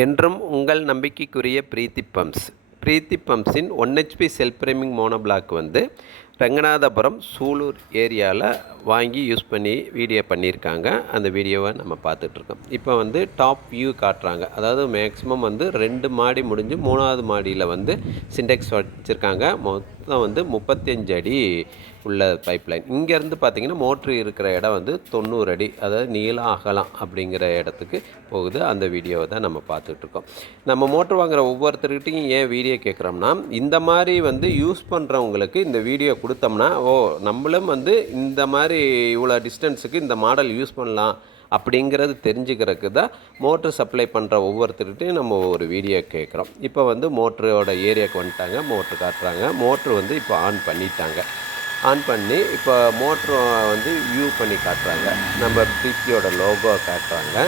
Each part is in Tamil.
என்றும் உங்கள் நம்பிக்கைக்குரிய பிரீத்தி பம்ப்ஸ். பிரீத்தி பம்ப்ஸின் 1 HP செல்ஃப் ப்ரைமிங் மோனோபிளாக் வந்து ரங்கநாதபுரம் சூலூர் ஏரியாவில் வாங்கி யூஸ் பண்ணி வீடியோ பண்ணியிருக்காங்க. அந்த வீடியோவை நம்ம பார்த்துட்ருக்கோம். இப்போ வந்து டாப் வியூ காட்டுறாங்க. அதாவது மேக்ஸிமம் வந்து 2 மாடி முடிஞ்சு 3வது மாடியில் வந்து சிண்டெக்ஸ் வச்சுருக்காங்க. மொத்தம் வந்து 35 அடி உள்ள பைப்லைன். இங்கேருந்து பார்த்திங்கன்னா மோட்ரு இருக்கிற இடம் வந்து 90 அடி, அதாவது நீளம் அகலம் அப்படிங்கிற இடத்துக்கு போகுது. அந்த வீடியோவை தான் நம்ம பார்த்துட்ருக்கோம். நம்ம மோட்ரு வாங்குகிற ஒவ்வொருத்தர்கிட்டையும் ஏன் வீடியோ கேட்குறோம்னா, இந்த மாதிரி வந்து யூஸ் பண்ணுறவங்களுக்கு இந்த வீடியோ கொடுத்தோம்னா, நம்மளும் வந்து இந்த மாதிரி இவ்வளோ டிஸ்டன்ஸுக்கு இந்த மாடல் யூஸ் பண்ணலாம் அப்படிங்கிறது தெரிஞ்சுக்கிறதுக்கு தான் மோட்ரு சப்ளை பண்ணுற ஒவ்வொருத்தர்கிட்டையும் நம்ம ஒரு வீடியோ கேட்குறோம். இப்போ வந்து மோட்ரோட ஏரியாவுக்கு வந்துட்டாங்க. மோட்ரு காட்டுறாங்க. மோட்ரு வந்து இப்போ ஆன் பண்ணிட்டாங்க. ஆன் பண்ணி இப்போ மோட்ரு வந்து வியூ பண்ணி காட்டுறாங்க. நம்ம பிபியோட லோகோ காட்டுறாங்க.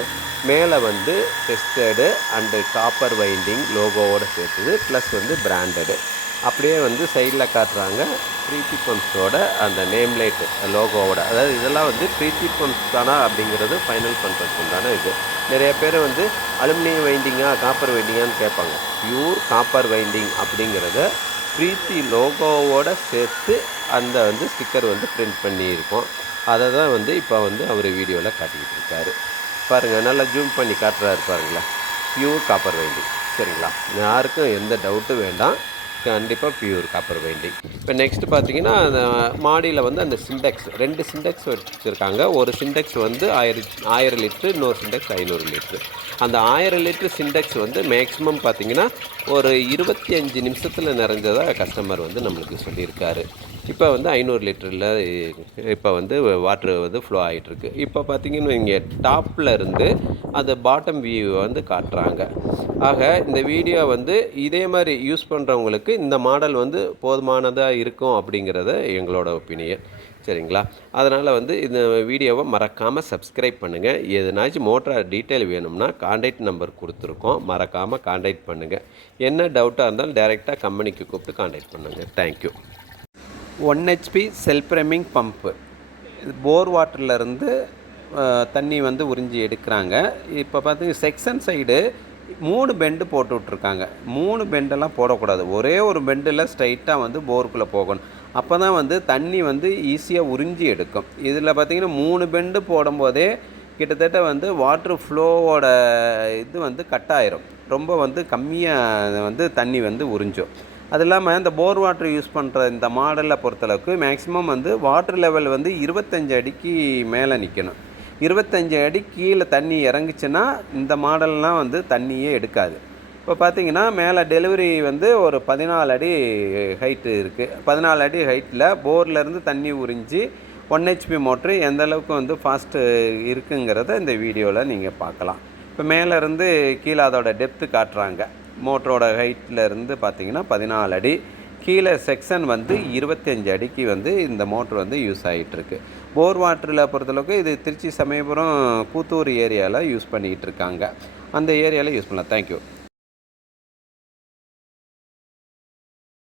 மேலே வந்து டெஸ்டடு அண்டு காப்பர் வைண்டிங் லோகோவோடு சேர்த்துது, ப்ளஸ் வந்து பிராண்டடு. அப்படியே வந்து சைடில் காட்டுறாங்க பிரீத்தி பம்ப்ஸோட அந்த நேம் லைட் லோகோவோட. அதாவது இதெல்லாம் வந்து பிரீத்தி பம்ப்ஸ் தானா அப்படிங்கிறது ஃபைனல் பண்ணுறதுக்கு உண்டான இது. நிறைய பேர் வந்து அலுமினியம் வைண்டிங்காக காப்பர் வைண்டிங்கான்னு கேட்பாங்க. பியூர் காப்பர் வைண்டிங் அப்படிங்கிறத பிரீத்தி லோகோவோடு சேர்த்து அந்த வந்து ஸ்டிக்கர் வந்து பிரிண்ட் பண்ணியிருக்கோம். அதை தான் வந்து இப்போ வந்து அவர் வீடியோவில் காட்டிக்கிட்டு இருக்காரு. பாருங்கள், நல்லா ஜூம் பண்ணி காட்டுறாரு பாருங்களேன். Pure copper winding. சரிங்களா? யாருக்கும் எந்த டவுட்டும் வேண்டாம். கண்டிப்பாக பியூர் காப்பர் வைண்டிங். இப்போ நெக்ஸ்ட்டு பார்த்தீங்கன்னா, அந்த மாடியில் வந்து அந்த சிண்டெக்ஸ் 2 சிண்டெக்ஸ் வச்சுருக்காங்க. ஒரு சிண்டெக்ஸ் வந்து 1000 லிட்ரு, இன்னொரு சிண்டெக்ஸ் 500 லிட்ரு. அந்த 1000 லிட்ரு சிண்டெக்ஸ் வந்து மேக்ஸிமம் பார்த்திங்கன்னா ஒரு 25 நிமிஷத்தில் நிறைஞ்சதாக கஸ்டமர் வந்து நம்மளுக்கு சொல்லியிருக்காரு. இப்போ வந்து 500 லிட்டரில் இப்போ வந்து வாட்ரு வந்து ஃப்ளோ ஆகிட்டுருக்கு. இப்போ பார்த்திங்கன்னா இங்கே டாப்பில் இருந்து அந்த பாட்டம் வியூ வந்து காட்டுறாங்க. ஆக இந்த வீடியோ வந்து இதே மாதிரி யூஸ் பண்ணுறவங்களுக்கு இந்த மாடல் வந்து போதுமானதாக இருக்கும் அப்படிங்கிறத எங்களோட ஒப்பீனியன். சரிங்களா? அதனால் வந்து இந்த வீடியோவை மறக்காமல் சப்ஸ்கிரைப் பண்ணுங்கள். எதுனாச்சும் மோட்டார் டீட்டெயில் வேணும்னா கான்டாக்ட் நம்பர் கொடுத்துருக்கோம். மறக்காமல் கான்டாக்ட் பண்ணுங்கள். என்ன டவுட்டாக இருந்தாலும் டைரெக்டாக கம்பெனிக்கு கூப்பிட்டு கான்டாக்ட் பண்ணுங்கள். Thank you. 1 HP self priming pump. Bore வாட்டர்லேருந்து தண்ணி வந்து உறிஞ்சி எடுக்கிறாங்க. இப்போ பார்த்தீங்கன்னா செக்ஷன் சைடு 3 பெண்டு போட்டு விட்ருக்காங்க. 3 பெண்டெல்லாம் போடக்கூடாது. ஒரே ஒரு பெண்டில் ஸ்ட்ரைட்டாக வந்து போருக்குள்ளே போகணும். அப்போ தான் வந்து தண்ணி வந்து ஈஸியாக உறிஞ்சி எடுக்கும். இதில் பார்த்திங்கன்னா 3 பெண்டு போடும்போதே கிட்டத்தட்ட வந்து வாட்ரு ஃப்ளோவோட இது வந்து கட் ஆயிரும். ரொம்ப வந்து கம்மியாக வந்து தண்ணி வந்து உறிஞ்சும். அது இல்லாமல் இந்த போர் வாட்ரு யூஸ் பண்ணுற இந்த மாடலை பொறுத்தளவுக்கு மேக்ஸிமம் வந்து வாட்ரு லெவல் வந்து 25 அடிக்கு மேலே நிற்கணும். 25 அடி கீழே தண்ணி இறங்குச்சுன்னா இந்த மாடல்லாம் வந்து தண்ணியே எடுக்காது. இப்போ பார்த்திங்கன்னா மேலே டெலிவரி வந்து ஒரு 14 அடி ஹைட்டு இருக்குது. 14 அடி ஹைட்டில் போர்லேருந்து தண்ணி உறிஞ்சி 1 HP மோட்ரு எந்த அளவுக்கு வந்து ஃபாஸ்ட்டு இருக்குங்கிறத இந்த வீடியோவில் நீங்கள் பார்க்கலாம். இப்போ மேலேருந்து கீழே அதோட டெப்த்து காட்டுறாங்க. மோட்டரோட ஹைட்டில் இருந்து பார்த்திங்கன்னா 14 அடி, கீழே செக்ஷன் வந்து 25 அடிக்கு வந்து இந்த மோட்ரு வந்து யூஸ் ஆகிட்டுருக்கு. போர் வாட்டரில் பொறுத்தளவுக்கு இது திருச்சி சமயபுரம் கூத்தூர் ஏரியாவில் யூஸ் பண்ணிக்கிட்டு இருக்காங்க. அந்த ஏரியாவில் யூஸ் பண்ணலாம். தேங்க்யூ.